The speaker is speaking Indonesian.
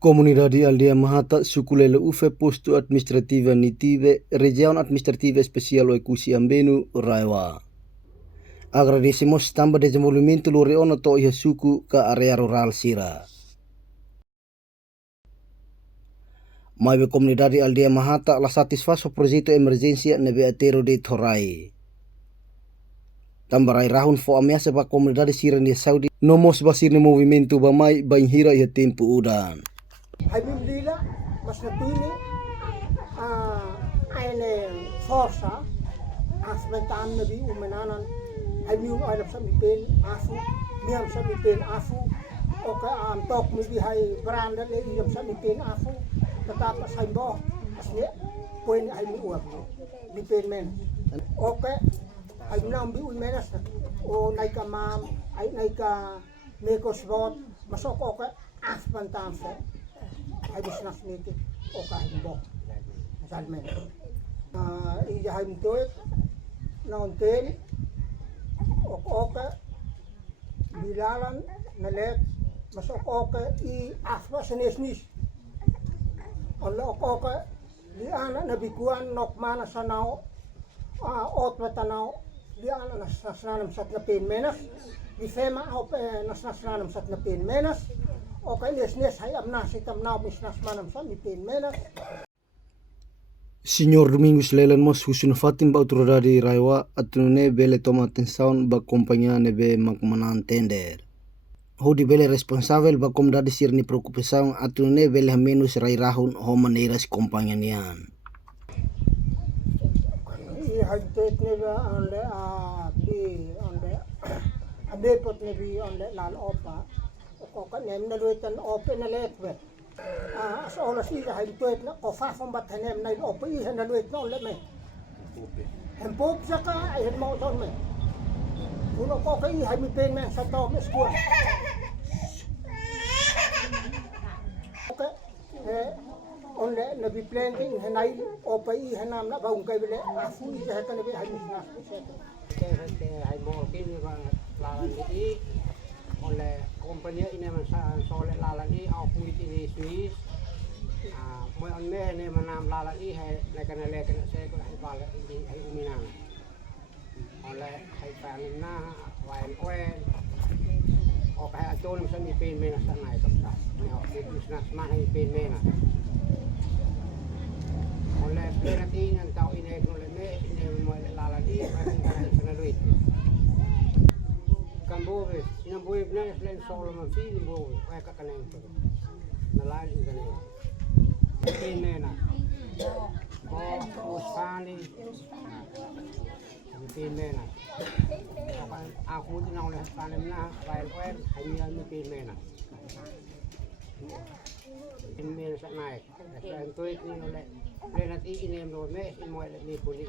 Comunidade Aldea Mahata sukulele ufe posto administrativa Nitibe, região administrativa especial Oikusi Ambenu, Raiwa. Agradecemos também desenvolvimento do reono to iha suku ka area rural Sira. Maibe comunidade Aldea Mahata la satisfaz o projeto emergência nebe atero de Thorai. Tambarai rahun fo ameaça ba comunidade Sira ni Saudi nomos basir ni movimento ba mai banhira iha tempo udan. Alhamdulillah mas natili eine forsa asbentan nabi umenanan ayum ayam sa mipen asu miam sa mipen asu oka am tok mi hai branda le yam sa mipen asu tetap saimbo asne poin ayum uap mipen men oka ayum nam bi umenas o naika mam ay naika mekosbot masok oka asbentan sa ay bisnas niti o kahit bo salmen ijahan tuit nauntin oka bilalan nalet masok oka I aswa senesnis olla oka di ana nabikuan nok mana sanao otwa tanao di ana nasnanam sat na pin menas di fema op nasnanam sat na pin menas. Okay, nes hay amna sitam na bisnas manam sa mitin menas. Senhor Domingos Lelan mos husun fatim ba autoridade Raiwa atunune bele toma atenção ba companhia nebe makmanan tender. Hodi bele responsável ba comunidade sir ni preocupação atunune bele menos rairahun ho maneiras companhia nian. I hajtet nebe onle bi onle adepot nebe onle lal opa. Oka nem na luitan open na letwe as ola si hay tuet na ko fa fam bat nem na open I na luit no le me hem pop saka ay mo ton me uno ko kay hay mi pen men sa to me school okay onle na bi planting hanay open I hanam na baung kay bele afu I sa ka na bi hay mi na ke hay mo kin ba la ni oleh kompanya ini masa soleh lalani au kulit ini Swiss moi on me ne manam lalani hai lekana lekana saya ko hai bala ini hai uminang oleh hai panina wain oen o kai atol masa mi pen mena sana itu sa ne au bisnas man hai pen mena oleh berarti yang tahu ini oleh me ini moi lalani hai sana duit Kambobe, ina boy na slen solo man fili bo ay kakanen to. Nalain ingane. Pinena. O Spani. Pinena. Aku din oleh panem na wail wen hanya mi pinena. Pinena sa naik. Slen tuit ni oleh. Lenat I inem do me in mo le mi puli.